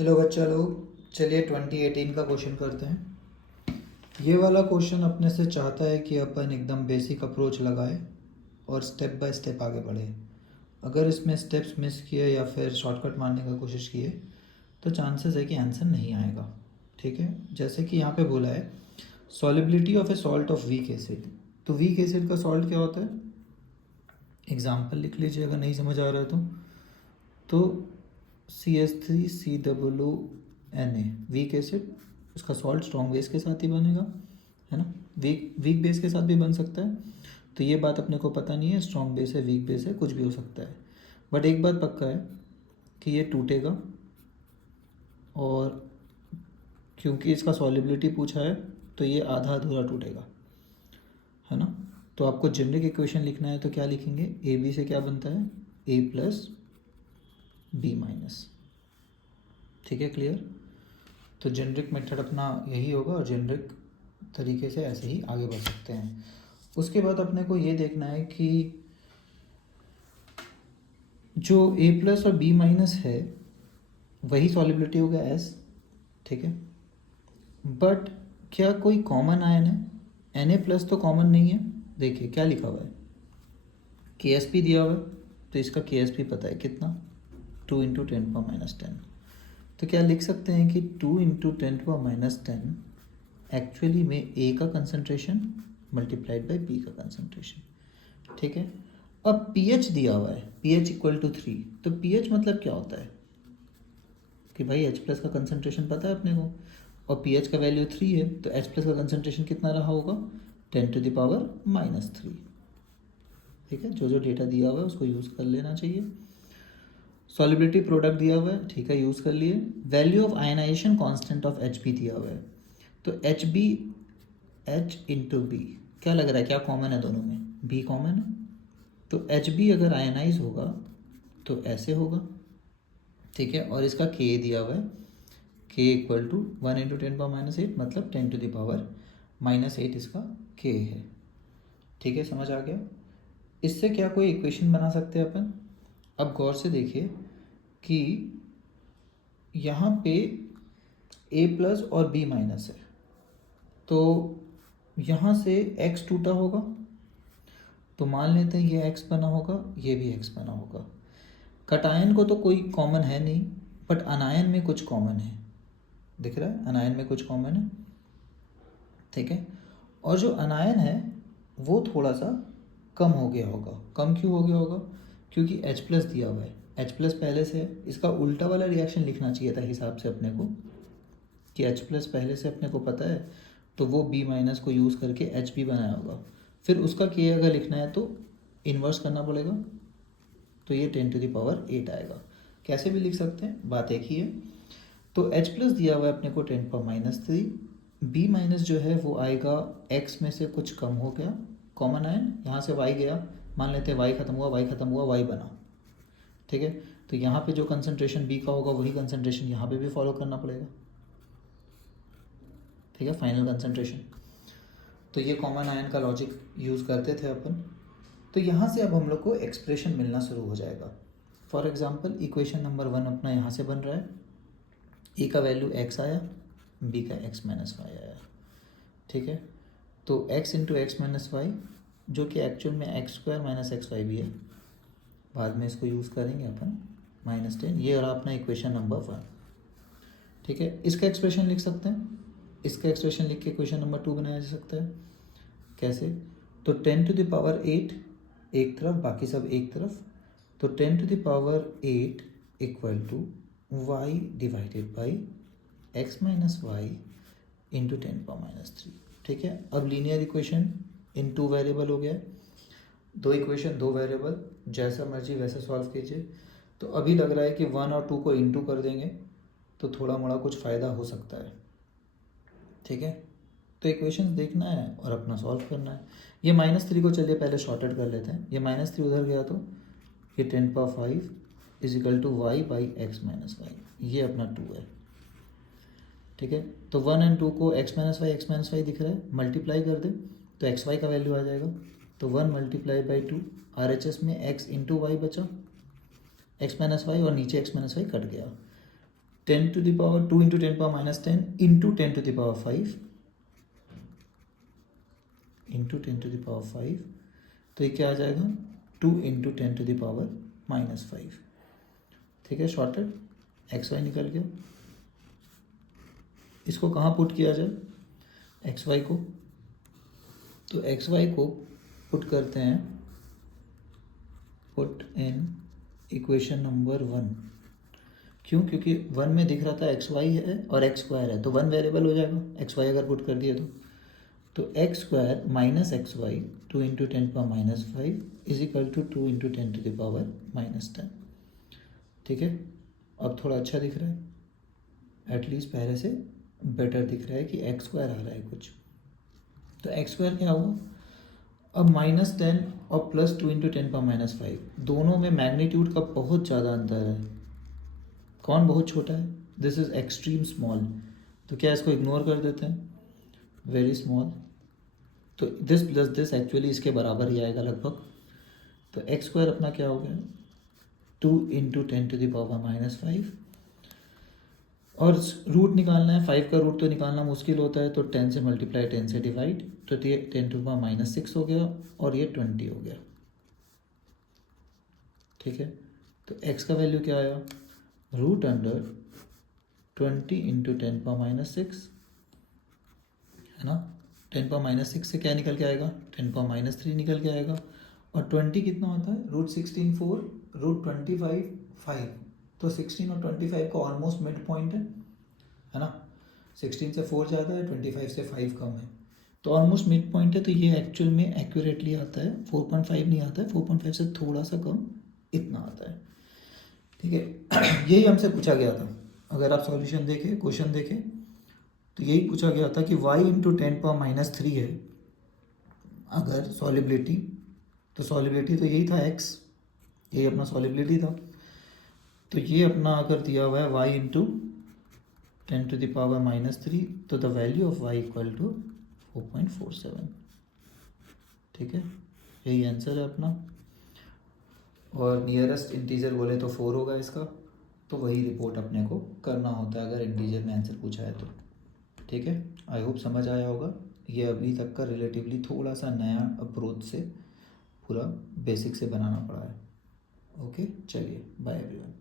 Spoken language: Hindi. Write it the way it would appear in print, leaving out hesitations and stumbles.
हेलो बच्चा लोग, चलिए 2018 का क्वेश्चन करते हैं। ये वाला क्वेश्चन अपने से चाहता है कि अपन एकदम बेसिक अप्रोच लगाए और स्टेप बाय स्टेप आगे बढ़े। अगर इसमें स्टेप्स मिस किए या फिर शॉर्टकट मारने का कोशिश किए तो चांसेस है कि आंसर नहीं आएगा। ठीक है, जैसे कि यहाँ पे बोला है solubility of A salt of weak acid. तो वीक एसिड का सॉल्ट क्या होता है, एग्जाम्पल लिख लीजिए अगर नहीं समझ आ रहा है तो CH3COO वीक एसिड, उसका सॉल्ट स्ट्रॉन्ग बेस के साथ ही बनेगा, है ना। वीक वीक बेस के साथ भी बन सकता है, तो ये बात अपने को पता नहीं है स्ट्रॉन्ग बेस है वीक बेस है कुछ भी हो सकता है। बट एक बात पक्का है कि ये टूटेगा, और क्योंकि इसका सॉलिबिलिटी पूछा है तो ये आधा अधूरा टूटेगा, है ना। तो आपको जेनरिक इक्वेशन लिखना है तो क्या लिखेंगे, ए बी से क्या बनता है A+B-। ठीक है, क्लियर। तो जेनरिक मेथड अपना यही होगा और जेनरिक तरीके से ऐसे ही आगे बढ़ सकते हैं। उसके बाद अपने को ये देखना है कि जो A+ और B- है वही सॉलिबिलिटी हो गया S। ठीक है, बट क्या कोई कॉमन आयन है, Na+ तो कॉमन नहीं है। देखिए क्या लिखा हुआ है, KsP दिया हुआ है, तो इसका KsP पता है कितना, 2 × 10⁻⁻10। तो क्या लिख सकते हैं कि 2 × 10⁻⁻10 एक्चुअली में A का कंसंट्रेशन मल्टीप्लाइड बाय B का कंसंट्रेशन। ठीक है, अब pH दिया हुआ है, pH = 3। तो pH मतलब क्या होता है कि भाई H+ का कंसंट्रेशन पता है अपने को, और pH का वैल्यू 3 है, तो H+ का कंसंट्रेशन कितना रहा होगा, 10⁻⁻3। ठीक है, जो जो डेटा दिया हुआ है उसको यूज़ कर लेना चाहिए। सॉलिबिलिटी प्रोडक्ट दिया हुआ है, ठीक है, यूज़ कर लिए। Value of ionization constant of Hb दिया हुआ है, तो Hb H/B, क्या लग रहा है क्या कॉमन है दोनों में, B कॉमन है। तो Hb अगर आयनाइज होगा तो ऐसे होगा। ठीक है, और इसका K दिया हुआ है, K = 1 × 10⁻8 मतलब 10⁻⁻8 इसका K है। ठीक है, समझ आ गया। इससे क्या कोई इक्वेशन बना सकते हैं अपन। अब गौर से देखिए कि यहाँ पे A+ और B- है, तो यहाँ से X टूटा होगा, तो मान लेते हैं ये X बना होगा, ये भी X बना होगा। कटायन को तो कोई कॉमन है नहीं, बट अनायन में कुछ कॉमन है, दिख रहा है, अनायन में कुछ कॉमन है। ठीक है, और जो अनायन है वो थोड़ा सा कम हो गया होगा। कम क्यों हो गया होगा, क्योंकि H+ दिया हुआ है, H+ पहले से है। इसका उल्टा वाला रिएक्शन लिखना चाहिए था हिसाब से अपने को, कि H+ पहले से अपने को पता है, तो वो B- को यूज़ करके Hb बनाया होगा। फिर उसका K अगर लिखना है तो इन्वर्स करना पड़ेगा, तो ये 10⁸ आएगा। कैसे भी लिख सकते हैं, बात एक ही है। तो H+ दिया हुआ है अपने को 10⁻3। B- जो है वो आएगा X में से कुछ कम हो गया, कॉमन आयन, यहाँ से Y गया, मान लेते हैं Y खत्म हुआ, Y खत्म हुआ, Y बना। ठीक है, तो यहाँ पे जो कंसंट्रेशन B का होगा वही कंसंट्रेशन यहाँ पे भी फॉलो करना पड़ेगा। ठीक है, फाइनल कंसंट्रेशन। तो ये कॉमन आयन का लॉजिक यूज़ करते थे अपन। तो यहाँ से अब हम लोग को एक्सप्रेशन मिलना शुरू हो जाएगा। फॉर एग्जांपल इक्वेशन नंबर 1 अपना यहाँ से बन रहा है, A का वैल्यू X आया, B का X-Y आया। ठीक है, तो X × X-Y जो कि एक्चुअल में X² - XY भी है, बाद में इसको यूज़ करेंगे अपन, -10। ये रहा अपना इक्वेशन नंबर 1। ठीक है, इसका एक्सप्रेशन लिख सकते हैं, इसका एक्सप्रेशन लिख के क्वेश्चन नंबर 2 बनाया जा सकता है। कैसे, तो 10⁸ एक तरफ, बाकी सब एक तरफ, तो 10⁸ = y divided by X - Y × 10⁻3। ठीक है, अब लीनियर इक्वेशन इन 2 वेरिएबल हो गया, 2 इक्वेशन 2 वेरिएबल, जैसा मर्जी वैसे सॉल्व कीजिए। तो अभी लग रहा है कि 1 और 2 को इंटू कर देंगे तो थोड़ा मोड़ा कुछ फ़ायदा हो सकता है। ठीक है, तो इक्वेशंस देखना है और अपना सॉल्व करना है। ये -3 को चलिए पहले शॉर्टेड कर लेते हैं, ये -3 उधर गया तो ये 10⁵ = y/x-y, ये अपना 2 है। ठीक है, तो 1 और 2 को x-y दिख रहा है, मल्टीप्लाई कर दे तो xy का वैल्यू आ जाएगा। तो 1 × 2 RHS में x × y बचा, x - y और नीचे x - y कट गया। 10 to the power 2 into 10 power minus 10 into 10 to the power 5 into 10 to the power 5, तो ये क्या आ जाएगा 2 into 10 to the power minus 5. ठीक है, शॉर्टेड एक्स वाई निकल गया. इसको कहाँ पुट किया जाए एक्स वाई को, तो एक्स वाई को पुट करते हैं, पुट इन इक्वेशन नंबर 1. क्यों? क्योंकि 1 में दिख रहा था एक्स वाई है और एक्स स्क्वायर है, तो 1 वेरिएबल हो जाएगा एक्स वाई अगर पुट कर दिए तो x square minus x y 2 into 10 power minus 5 is equal to 2 into 10 to the power minus 10. ठीक है, अब थोड़ा अच्छा दिख रहा है, एटलीस्ट पहले से बेटर दिख रहा है कि एक्स स्क्वायर आ रहा है कुछ. तो एक्स स्क्वायर क्या हुआ, अब माइनस 10 और प्लस 2 इंटू 10 पावर माइनस 5, दोनों में मैग्नीट्यूड का बहुत ज़्यादा अंतर है. कौन बहुत छोटा है, दिस इज़ एक्सट्रीम स्मॉल, तो क्या इसको इग्नोर कर देते हैं, वेरी स्मॉल. तो दिस प्लस दिस एक्चुअली इसके बराबर ही आएगा लगभग. तो एक्स स्क्वायर अपना क्या हो गया 2 into 10 to the power minus 5, और रूट निकालना है. 5 का रूट तो निकालना मुश्किल होता है, तो 10 से मल्टीप्लाई 10 से डिवाइड, तो ये 10 टू पावर माइनस 6 हो गया और ये 20 हो गया. ठीक है, तो x का वैल्यू क्या आया root under 20 into 10 power minus 6 है ना. 10 पावर माइनस 6 से क्या निकल के आएगा 10 पावर माइनस 3 निकल के आएगा. और 20 कितना होता है रूट 16 4 रूट 25 5, तो 16 और 25 का ऑलमोस्ट मिड पॉइंट है ना. 16 से 4 ज़्यादा है, 25 से 5 कम है, तो ऑलमोस्ट मिड पॉइंट है. तो ये एक्चुअल में एक्यूरेटली आता है 4.5 नहीं आता है, 4.5 से थोड़ा सा कम इतना आता है. ठीक है, यही हमसे पूछा गया था. अगर आप सॉल्यूशन देखें, क्वेश्चन देखें, तो यही पूछा गया था कि y इंटू 10 पावर माइनस 3 है अगर सॉलिबिलिटी, तो सॉलिबिलिटी तो यही था x, यही अपना सॉलिबिलिटी था. तो ये अपना अगर दिया हुआ है y into 10 to the power minus 3, तो the value of y equal to 4.47. ठीक है, यही आंसर है अपना. और नियरेस्ट इंटीजर बोले तो 4 होगा इसका, तो वही रिपोर्ट अपने को करना होता है अगर इंटीजर में आंसर पूछा है तो. ठीक है, आई होप समझ आया होगा. ये अभी तक का रिलेटिवली थोड़ा सा नया अप्रोच से पूरा बेसिक से बनाना पड़ा है. ओके, चलिए बाय एवरीवन.